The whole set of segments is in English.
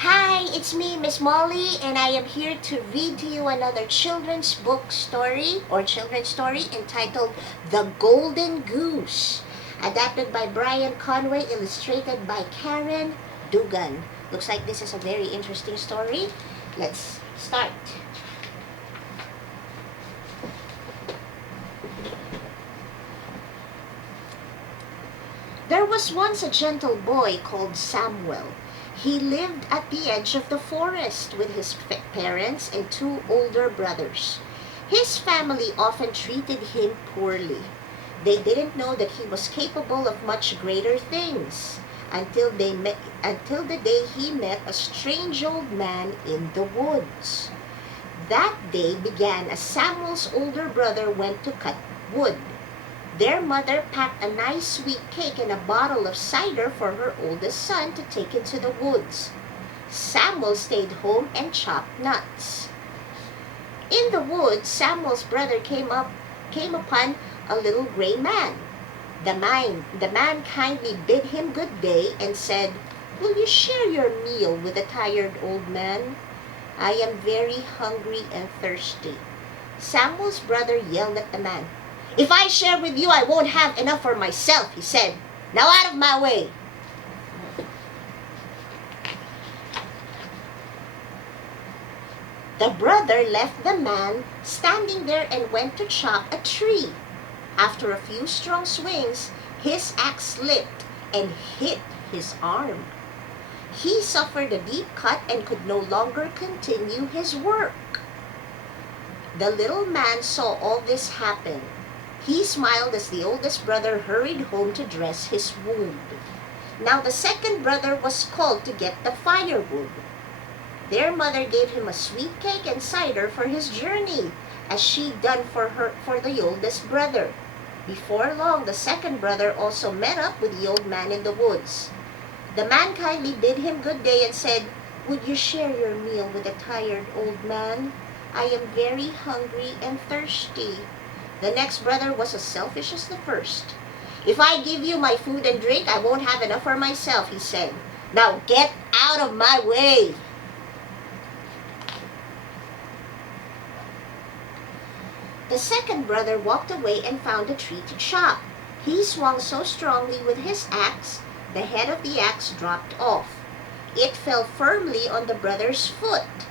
Hi, it's me, Miss Molly, and I am here to read to you another children's book story or children's story entitled The Golden Goose, adapted by Brian Conway, illustrated by Karen Dugan. Looks like this is a very interesting story. Let's start. There was once a gentle boy called Samuel. He lived at the edge of the forest with his parents and two older brothers. His family often treated him poorly. They didn't know that he was capable of much greater things until the day he met a strange old man in the woods. That day began as Samuel's older brother went to cut wood. Their mother packed a nice sweet cake and a bottle of cider for her oldest son to take into the woods. Samuel stayed home and chopped nuts. In the woods, Samuel's brother came upon a little gray man. The man kindly bid him good day and said, "Will you share your meal with a tired old man? I am very hungry and thirsty." Samuel's brother yelled at the man. "If I share with you, I won't have enough for myself," he said. "Now out of my way." The brother left the man standing there and went to chop a tree. After a few strong swings, his axe slipped and hit his arm. He suffered a deep cut and could no longer continue his work. The little man saw all this happen. He smiled as the oldest brother hurried home to dress his wound. Now the second brother was called to get the firewood. Their mother gave him a sweet cake and cider for his journey, as she'd done for the oldest brother. Before long, the second brother also met up with the old man in the woods. The man kindly bid him good day and said, "Would you share your meal with a tired old man? I am very hungry and thirsty." The next brother was as selfish as the first. "If I give you my food and drink, I won't have enough for myself," he said. "Now get out of my way." The second brother walked away and found a tree to chop. He swung so strongly with his axe, the head of the axe dropped off. It fell firmly on the brother's foot,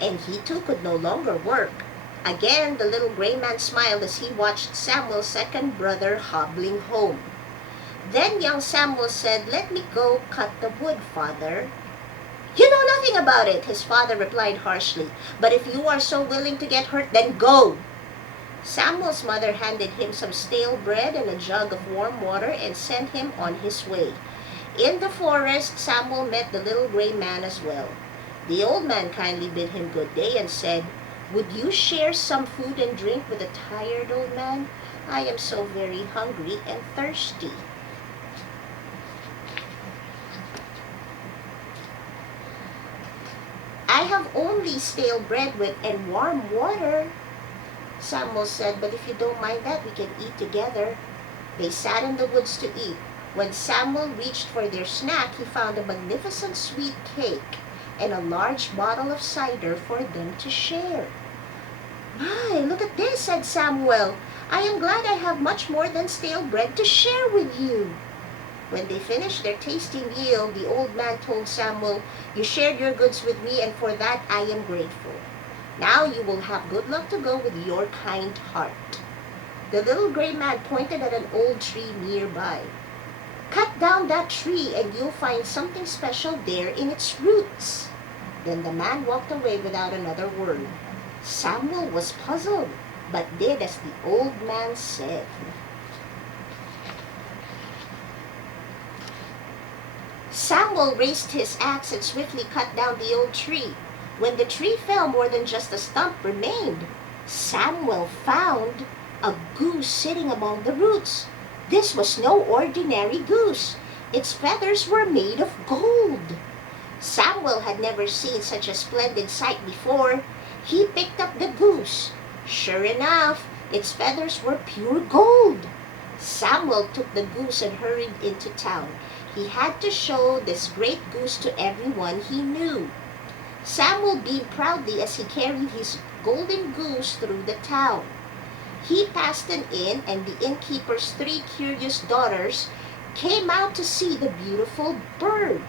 and he too could no longer work. Again, the little gray man smiled as he watched Samuel's second brother hobbling home. Then young Samuel said, "Let me go cut the wood, father." "You know nothing about it," his father replied harshly. "But if you are so willing to get hurt, then go." Samuel's mother handed him some stale bread and a jug of warm water and sent him on his way. In the forest, Samuel met the little gray man as well. The old man kindly bid him good day and said, "Would you share some food and drink with a tired old man? I am so very hungry and thirsty." "I have only stale bread and warm water," Samuel said, "but if you don't mind that, we can eat together." They sat in the woods to eat. When Samuel reached for their snack, he found a magnificent sweet cake and a large bottle of cider for them to share. "My, look at this," said Samuel. "I am glad I have much more than stale bread to share with you." When they finished their tasty meal, the old man told Samuel, "You shared your goods with me, and for that I am grateful. Now you will have good luck to go with your kind heart." The little gray man pointed at an old tree nearby. "Cut down that tree and you'll find something special there in its roots." Then the man walked away without another word. Samuel was puzzled, but did as the old man said. Samuel raised his axe and swiftly cut down the old tree. When the tree fell, more than just a stump remained. Samuel found a goose sitting among the roots. This was no ordinary goose. Its feathers were made of gold. Samuel had never seen such a splendid sight before. He picked up the goose. Sure enough, its feathers were pure gold. Samuel took the goose and hurried into town. He had to show this great goose to everyone he knew. Samuel beamed proudly as he carried his golden goose through the town. He passed an inn, and the innkeeper's 3 curious daughters came out to see the beautiful bird.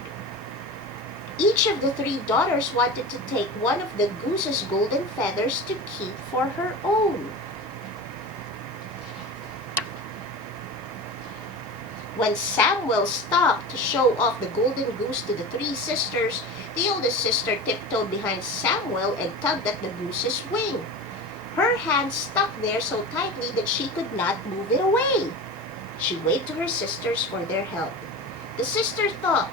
Each of the 3 daughters wanted to take one of the goose's golden feathers to keep for her own. When Samuel stopped to show off the golden goose to the 3 sisters, the oldest sister tiptoed behind Samuel and tugged at the goose's wing. Her hand stuck there so tightly that she could not move it away. She waved to her sisters for their help. The sisters thought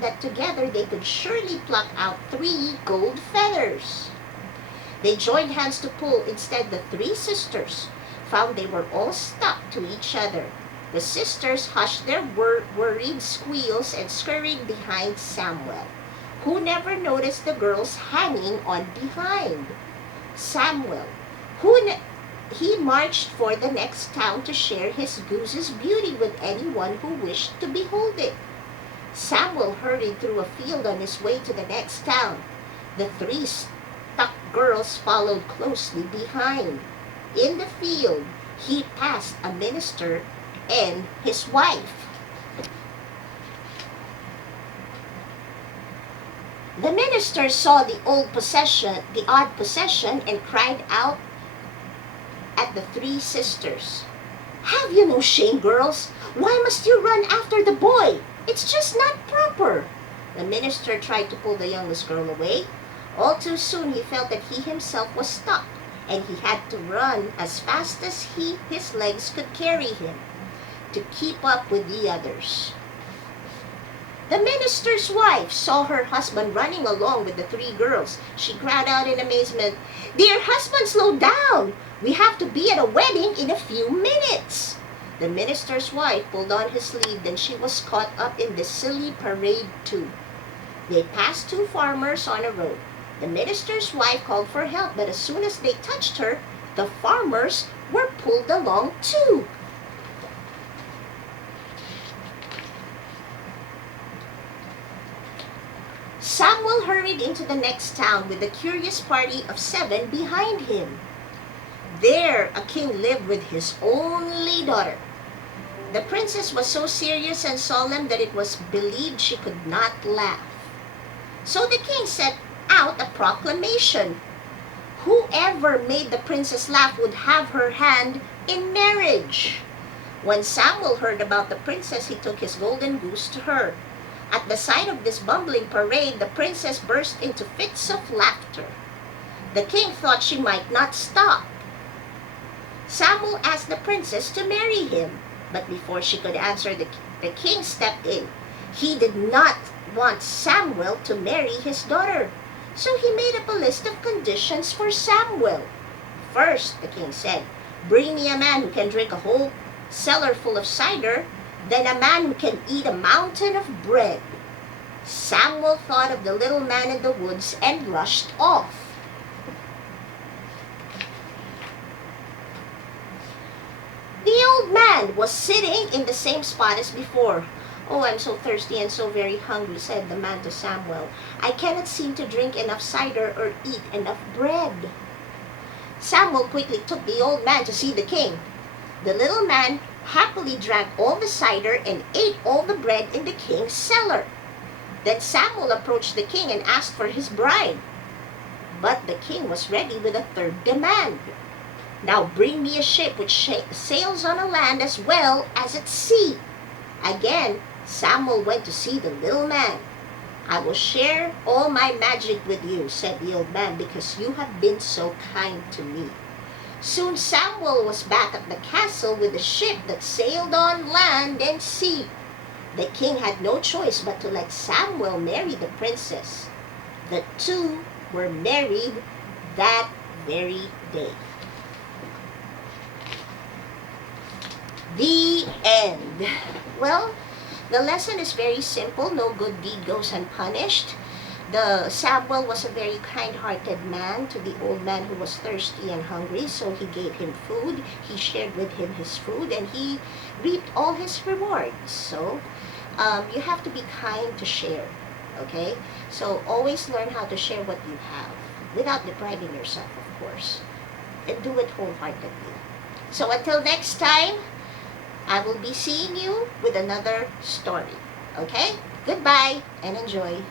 that together they could surely pluck out 3 gold feathers. They joined hands to pull. Instead, the 3 sisters found they were all stuck to each other. The sisters hushed their worried squeals and scurried behind Samuel, who never noticed the girls hanging on behind. Samuel, he marched for the next town to share his goose's beauty with anyone who wished to behold it. Samuel hurried through a field on his way to the next town. The 3 stuck girls followed closely behind. In the field, he passed a minister and his wife. The minister saw the odd possession, and cried out at the 3 sisters. "Have you no shame, girls? Why must you run after the boy? It's just not proper." The minister tried to pull the youngest girl away. All too soon he felt that he himself was stuck, and he had to run as fast as his legs could carry him to keep up with the others. The minister's wife saw her husband running along with the 3 girls. She cried out in amazement, "Dear husband, slow down! We have to be at a wedding in a few minutes." The minister's wife pulled on his sleeve, then she was caught up in this silly parade too. They passed 2 farmers on a road. The minister's wife called for help, but as soon as they touched her, the farmers were pulled along too. Samuel hurried into the next town with a curious party of 7 behind him. There, a king lived with his only daughter. The princess was so serious and solemn that it was believed she could not laugh. So the king set out a proclamation. Whoever made the princess laugh would have her hand in marriage. When Samuel heard about the princess, he took his golden goose to her. At the sight of this bumbling parade, the princess burst into fits of laughter. The king thought she might not stop. Samuel asked the princess to marry him, but before she could answer, the king stepped in. He did not want Samuel to marry his daughter, so he made up a list of conditions for Samuel. First, the king said, "Bring me a man who can drink a whole cellar full of cider, then a man who can eat a mountain of bread." Samuel thought of the little man in the woods and rushed off. The old man was sitting in the same spot as before. "Oh, I'm so thirsty and so very hungry," said the man to Samuel. "I cannot seem to drink enough cider or eat enough bread." Samuel quickly took the old man to see the king. The little man happily drank all the cider and ate all the bread in the king's cellar. Then Samuel approached the king and asked for his bride. But the king was ready with a third demand. "Now bring me a ship which sails on a land as well as at sea." Again, Samuel went to see the little man. "I will share all my magic with you," said the old man, "because you have been so kind to me." Soon Samuel was back at the castle with a ship that sailed on land and sea. The king had no choice but to let Samuel marry the princess. The 2 were married that very day. The end. Well, the lesson is very simple. No good deed goes unpunished. Samuel was a very kind-hearted man to the old man who was thirsty and hungry, so he gave him food. He shared with him his food, and he reaped all his rewards. So, you have to be kind to share. Okay? So always learn how to share what you have without depriving yourself, of course. And do it wholeheartedly. So until next time, I will be seeing you with another story. Okay? Goodbye and enjoy.